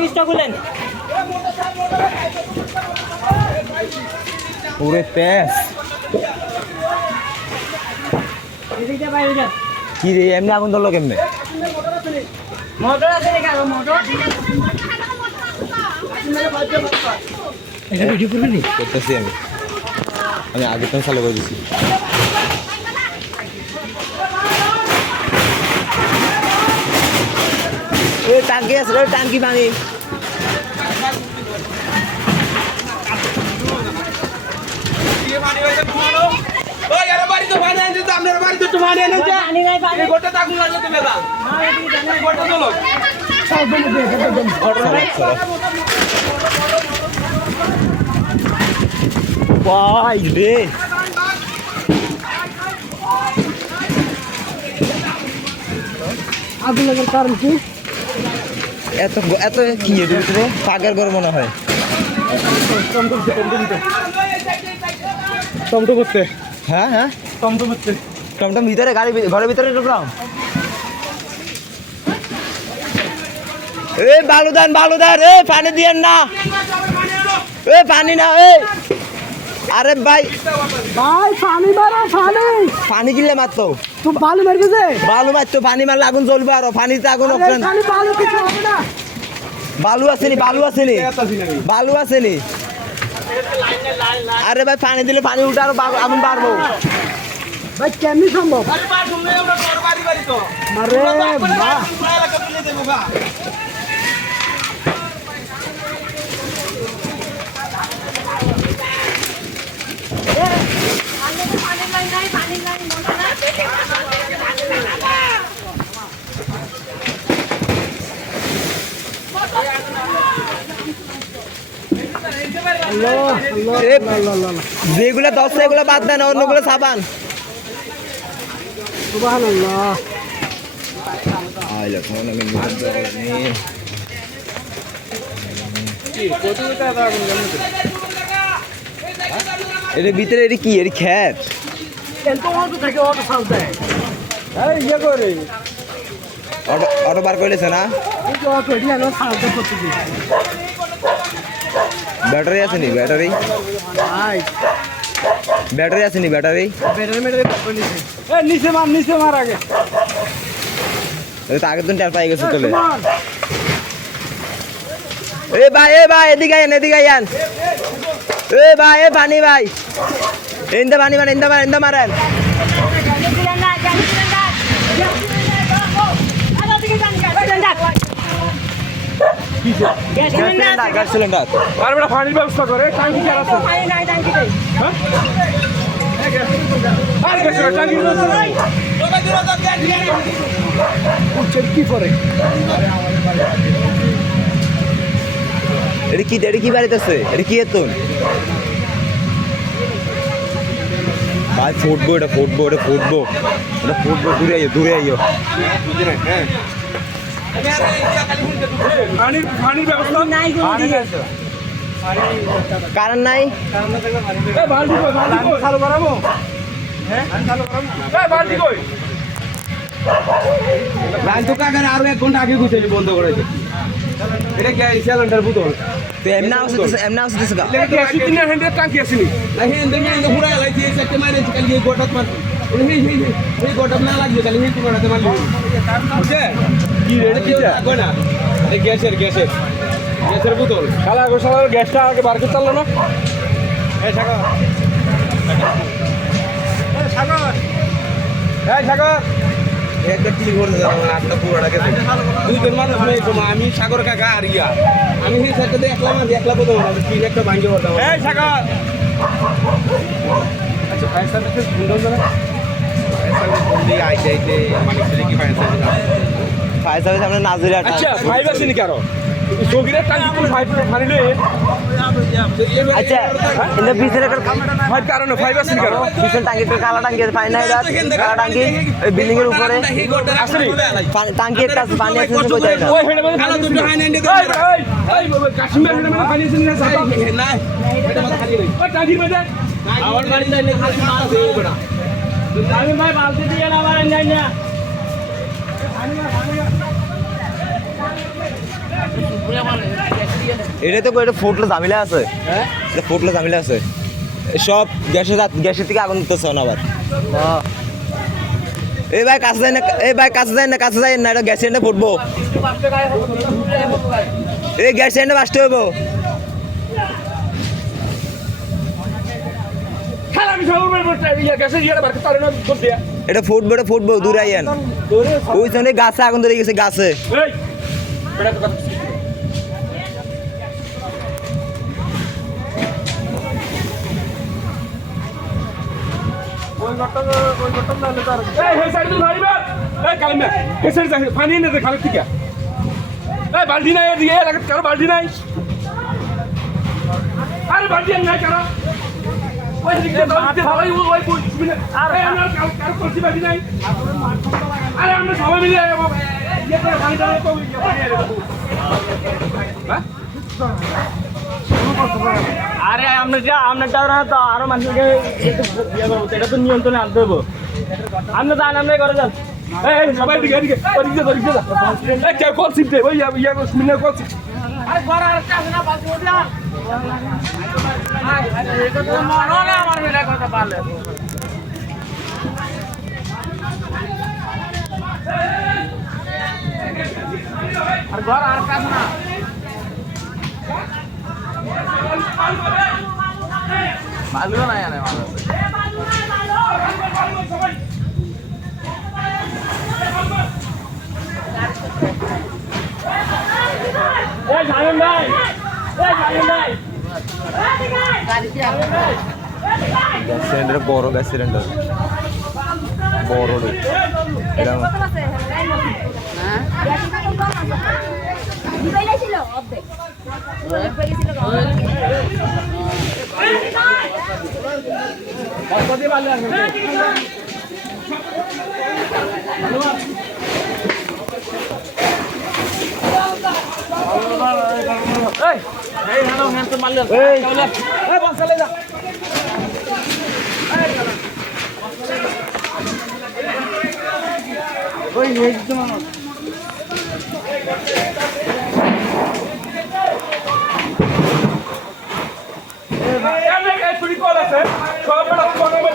পিসটা খুলেন পুরো তেজ কি রে এমনি আগুন ধরলো কেমনে মোটর আছে নাকি আর মোটর এটা ভিডিও করবি নি করতেছি আমি আগে তো চালু করে দিছি ওই টাঙ্কি আছে ওই টাঙ্কি পানি ওই আরে বাড়ি তো পানি আনতে তো আপনার বাড়ি তো পানি আনতে পানি নাই পানি গোটা তাগুন লাগবে তুমি দাদা গোটা চলো ভাই রে আগুন লাগার কারণ কি এত এত কি এর ভিতরে পাগের ঘর মনে হয় টমটো করতে হ্যাঁ হ্যাঁ টমটো করতে টমটম ভিতরে গাড়ি ঘরের ভিতরে ঢুকলাম এ বালুদান এ পানি দিয়েন না এ পানি না এ আরে ভাই পানি মারো পানি কিনলে মারতো তুমি বালু মারবে যে বালু মারতো পানি মারলে আগুন জ্বলবে আরো পানিতে আগুন অপশন পানি বালু কিছু হবে না বালু আসেনি আরে ভাই পানি দিলে পানি উঠে আরো আগুন বাড়বো ভাই কেমনি সম্ভব আরে বাড়ি আমরা বড় বাড়ি তো আরে বাহ এলাকা তুলে দেবো গা যেগুলো 10 এগুলো বাদ দেন অন্যগুলো সাবান সুবহানাল্লাহ এর ভিতরে এর কি এর খ্যাত কিন্তু অটো থেকে অটো সাউন্ড দেয় এই ইয়ে করে অটো বার করেছে না এই যে অটো এটি আলো সাউন্ড করতে দিই ব্যাটারি আসেনি ব্যাটারি ভাই আসেনি ব্যাটারি ব্যাটারি এই নিচে মার আগে তো আগের দিন টের পাই গেছে তোলে এ ভাই এদিকে আইন এ ভাই এ পানি ভাই ইন্দা পানি মানে ইন্দা মারেন গ্যাস সিলিন্ডার আর বড় পানির ব্যবস্থা করে টাঙ্কি চালা আছে পানি নাই টাঙ্কি দেই হ্যাঁ আর গেছে টাঙ্কি নাই উচ্ছেদ কি করে এটা কি বাড়িতেছে এটা কি এতন ভাই ফুটবো দূরে আইও পানির ব্যবস্থা নাই কোন দিকে কারণ নাই এ বালতি চালু করাবো হ্যাঁ চালু করাবো এ বালতি কই লাইন তো কাকারে আরো 1 ঘন্টা আগে গুছে বন্ধ করেছে এটা গ্যাস সিলিন্ডার বুতল তো এমনা আসতেছে কা লেগে গ্যাস তিনটা হ্যান্ডেল টাঙ্কি আসেনি না হ্যান্ডেল মানে পুরা লাইছি সেটে মারে কালকে গোটাত মার এই গোটাত না লাগবে কালকে হিট করাতে মারলি বুঝছে কি রেডি কি কই না এই গ্যাসের বোতল শালার গ্যাসটা আগে বার করতে পারলো না এই সাগর একটা কি করে দাও একটা পুরোটাকে দুইজন মানুষ নেই তোমা আমি সাগর কাকা আর ইয়া আমি সেই সাথে একলা বলতে পারবো কি একটা ভাঙ্গে বলতাম এই সাগর আচ্ছা ফায়ার সার্ভিসেস সুন্দর না আইতে মানে কি ফায়ার সার্ভিস আমরা নাজুরি আচ্ছা ফাইভ আসেনি কারো যোগীরা টাঙ্কি কোন ফাইভ ফানিলে আচ্ছা ইন্দা পিছনে ফাইভ কারণে ফাইভ আসেনি কারো পিছনে টাঙ্কি কালা টাঙ্কি আছে পানি নাই কালা টাঙ্কি ওই বিল্ডিং এর উপরে আসেনি টাঙ্কি একটা আছে পানি আছে কোথায় এটা ওই হেডে মানে দুটো হাই নাইন্ডে এই কাশ্মীর হেডে মানে পানি আসেনি না এটা মানে খালি নাই ওই টাঙ্কির মধ্যে আমার গাড়ি নাই খালি মাছ আছে বড়া আমি ভাই বালতি দিয়ে না আমার নাই না এটা তো এটা ফুটলে ঝামেলা আছে, হ্যাঁ এটা ফুটলে ঝামেলা আছে। সব গ্যাসের থেকে আগুন দিতেছে না আবার। এই ভাই কাছে যায় না, এই ভাই কাছে যায় না, কাছে যায় না, এটা গ্যাস সিলিন্ডার ফুটবো। এই গ্যাস সিলিন্ডার বাঁচতে হইব। এটা ফুটবো, এটা ফুটবো, দূরে আইয়েন। ওই জন্য গাছে আগুন ধরে গেছে, গাছে। বাল্টি নাই এদিকে এলাকার কারো বাল্টি নাই, আরে বাল্টি নাই কারো ওই দিকে আরে আমরা কারো করছি বাল্টি নাই, আরে আমরা সবাই মিলে আরে আপনারটা তো আরো মানুষকে এটা তো নিয়ন্ত্রণে আনতে হবে। আপনি যান, আপনি করে যান। সবাই দিকে এদিকে ওদিকে ওদিকে যা, এই কে কল সিটে ওই ইয়া মিলে কল সিট। আরে ঘর আর কাছে না বালতি ওঠা। আরে এটা তো মরো না আমার মেলা কথা পারলে। আর ঘর আর কাছে না। মালুও নাই আরে মালু। এই জানেন ভাই, এই জানেন ভাই, গ্যাস সিলিন্ডার বড়, গ্যাস সিলিন্ডার বড় রে। এটা কল আছে সব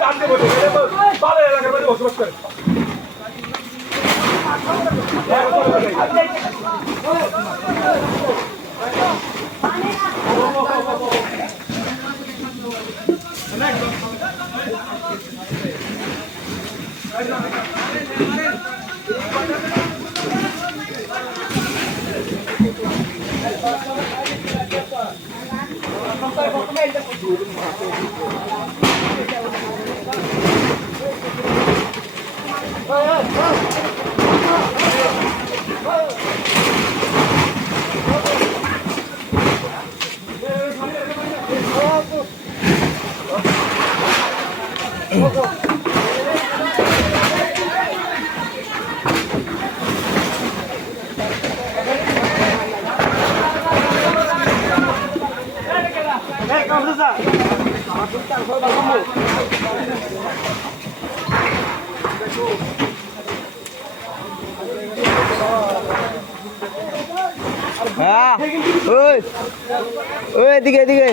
দান দেবো, ভালো এলাকার মধ্যে বসবাস করে। হ্যাঁ, ওই ওই এদিকে এদিকে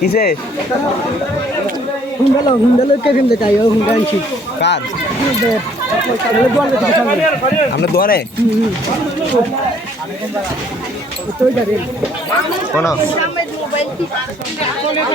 কিসে হুন্ডালো কেবিন দেখাই হুন্ডা আনছি কার আপনার দোকানে তো কোন